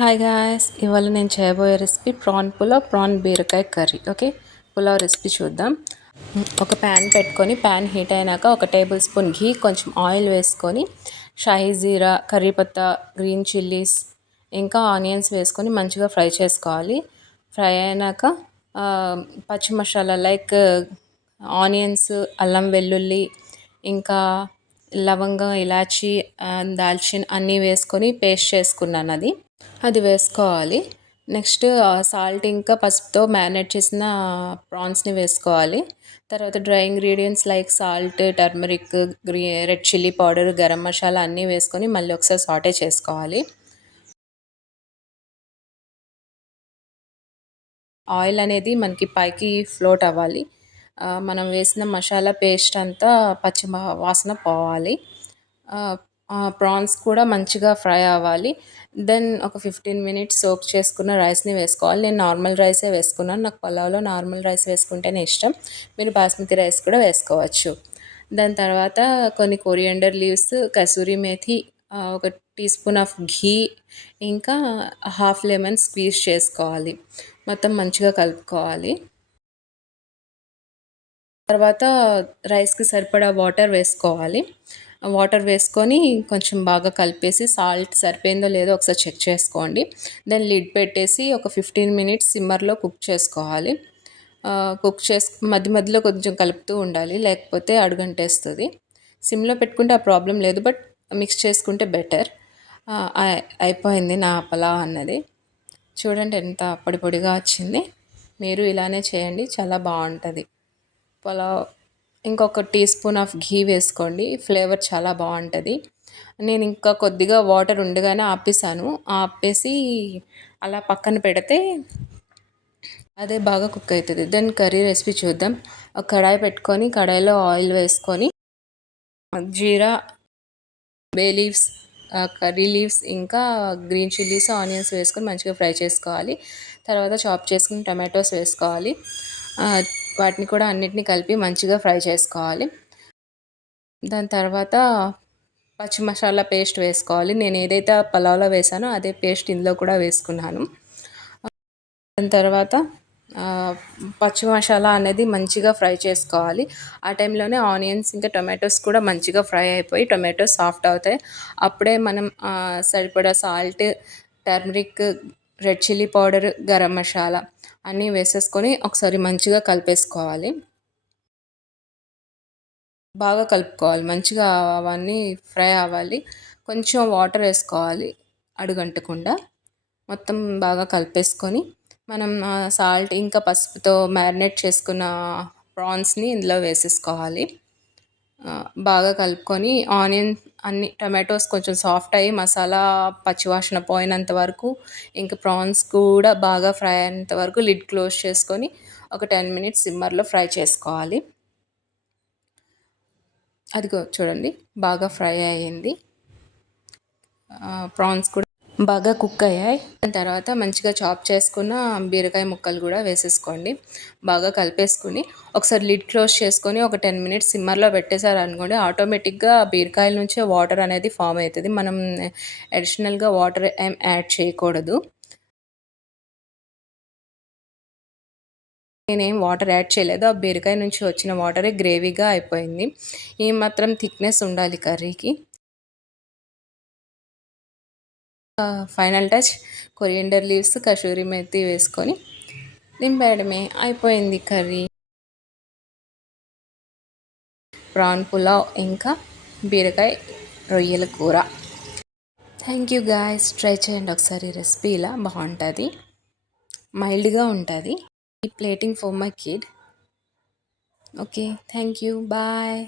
Hi guys, ఇవాళ నేను చేయబోయే రెసిపీ ప్రాన్ పులావ్, ప్రాన్ బీరకాయ కర్రీ. ఓకే, పులావ్ రెసిపీ చూద్దాం. ఒక ప్యాన్ పెట్టుకొని ప్యాన్ హీట్ అయినాక 1 టేబుల్ స్పూన్ ఘీ, కొంచెం ఆయిల్ వేసుకొని షాహీ జీరా, కర్రీపత్తా, గ్రీన్ చిల్లీస్ ఇంకా ఆనియన్స్ వేసుకొని మంచిగా ఫ్రై చేసుకోవాలి. ఫ్రై అయినాక పచ్చి మసాలా లైక్ ఆనియన్స్, అల్లం వెల్లుల్లి ఇంకా లవంగం, ఇలాచి, దాల్చిన అన్నీ వేసుకొని పేస్ట్ చేసుకున్నాను. అది వేసుకోవాలి. నెక్స్ట్ సాల్ట్ ఇంకా పసుపుతో మ్యారినేట్ చేసిన ప్రాన్స్ని వేసుకోవాలి. తర్వాత dry ingredients like salt, turmeric, red chilli powder, garam masala అన్నీ వేసుకొని మళ్ళీ ఒకసారి సాటే చేసుకోవాలి. ఆయిల్ అనేది మనకి పైకి ఫ్లోట్ అవ్వాలి. మనం వేసిన మసాలా పేస్ట్ అంతా పచ్చి వాసన పోవాలి. ప్రాన్స్ కూడా మంచిగా ఫ్రై అవ్వాలి. దెన్ ఒక 15 మినిట్స్ సోక్ చేసుకున్న రైస్ని వేసుకోవాలి. నేను నార్మల్ రైసే వేసుకున్నాను. నాకు పలావ్లో నార్మల్ రైస్ వేసుకుంటేనే ఇష్టం. మీరు బాస్మతి రైస్ కూడా వేసుకోవచ్చు. దాని తర్వాత కొన్ని కొరియండర్ లీవ్స్, కసూరి మేథి, ఒక టీ స్పూన్ ఆఫ్ ఘీ ఇంకా హాఫ్ లెమన్ స్క్వీజ్ చేసుకోవాలి. మొత్తం మంచిగా కలుపుకోవాలి. తర్వాత రైస్కి సరిపడా వాటర్ వేసుకోవాలి. వాటర్ వేసుకొని కొంచెం బాగా కలిపేసి సాల్ట్ సరిపోయిందో లేదో ఒకసారి చెక్ చేసుకోండి. దెన్ లిడ్ పెట్టేసి ఒక 15 మినిట్స్ సిమ్మర్లో కుక్ చేసుకోవాలి. మధ్య మధ్యలో కొంచెం కలుపుతూ ఉండాలి, లేకపోతే అడుగంటేస్తుంది. సిమ్లో పెట్టుకుంటే ఆ ప్రాబ్లం లేదు, బట్ మిక్స్ చేసుకుంటే బెటర్. అయిపోయింది నా పలావ్ అన్నది. చూడండి ఎంత పొడి పొడిగా వచ్చింది. మీరు ఇలానే చేయండి, చాలా బాగుంటుంది పులావ్. ఇంకొక టీ స్పూన్ ఆఫ్ ఘీ వేసుకోండి, ఫ్లేవర్ చాలా బాగుంటుంది. నేను ఇంకా కొద్దిగా వాటర్ ఉండగానే ఆపేసి అలా పక్కన పెడితే అదే బాగా కుక్ అవుతుంది. దెన్ కర్రీ రెసిపీ చూద్దాం. ఒక కడాయి పెట్టుకొని కడాయిలో ఆయిల్ వేసుకొని జీరా, బే లీవ్స్, కర్రీ లీవ్స్ ఇంకా గ్రీన్ చిల్లీస్, ఆనియన్స్ వేసుకొని మంచిగా ఫ్రై చేసుకోవాలి. తర్వాత చాప్ చేసుకుని టమాటోస్ వేసుకోవాలి. వాటిని కూడా అన్నిటిని కలిపి మంచిగా ఫ్రై చేసుకోవాలి. దాని తర్వాత పచ్చి మసాలా పేస్ట్ వేసుకోవాలి. నేను ఏదైతే పలావ్లో వేసానో అదే పేస్ట్ ఇందులో కూడా వేసుకున్నాను. దాని తర్వాత పచ్చి మసాలా అనేది మంచిగా ఫ్రై చేసుకోవాలి. ఆ టైంలోనే ఆనియన్స్ ఇంకా టొమాటోస్ కూడా మంచిగా ఫ్రై అయిపోయి టొమాటోస్ సాఫ్ట్ అవుతాయి. అప్పుడే మనం సరిపడా salt, turmeric, red chilli powder, garam masala అన్నీ వేసేసుకొని ఒకసారి మంచిగా కలిపేసుకోవాలి. బాగా కలుపుకోవాలి, మంచిగా అవన్నీ ఫ్రై అవ్వాలి. కొంచెం వాటర్ వేసుకోవాలి అడుగంటకుండా. మొత్తం బాగా కలిపేసుకొని మనం సాల్ట్ ఇంకా పసుపుతో మ్యారినేట్ చేసుకున్న ప్రాన్స్ని ఇందులో వేసేసుకోవాలి. బాగా కలుపుకొని ఆనియన్ టమాటోస్ కొంచెం సాఫ్ట్ అయ్యి మసాలా పచ్చివాసన పోయినంత వరకు ఇంకా ప్రాన్స్ కూడా బాగా ఫ్రై అయ్యేంత వరకు లిడ్ క్లోజ్ చేసుకొని ఒక 10 మినిట్స్ సిమ్మర్లో ఫ్రై చేసుకోవాలి. అదిగో చూడండి, బాగా ఫ్రై అయ్యింది. ప్రాన్స్ కూడా బాగా కుక్ అయ్యాయి. దాని తర్వాత మంచిగా చాప్ చేసుకున్న బీరకాయ ముక్కలు కూడా వేసేసుకోండి. బాగా కలిపేసుకుని ఒకసారి లిడ్ క్లోజ్ చేసుకొని ఒక 10 మినిట్స్ సిమ్మర్లో పెట్టేశారు అనుకోండి, ఆటోమేటిక్గా బీరకాయల నుంచే వాటర్ అనేది ఫామ్ అవుతుంది. మనం అడిషనల్గా వాటర్ ఏం యాడ్ చేయకూడదు. నేనేం వాటర్ యాడ్ చేయలేదు. ఆ బీరకాయ నుంచి వచ్చిన వాటరే గ్రేవీగా అయిపోయింది. ఈ మాత్రం థిక్నెస్ ఉండాలి కర్రీకి. Final touch coriander leaves, kasuri methi వేసుకొని దింపేయడమే, అయిపోయింది కర్రీ. ప్రాన్ పులావ్ ఇంకా బీరకాయ రొయ్యల కూర. థ్యాంక్ యూ గాయస్, ట్రై చేయండి ఒకసారి. రెసిపీ ఇలా బాగుంటుంది, మైల్డ్గా ఉంటుంది. ఈ plating for my kid. Okay, thank you, bye.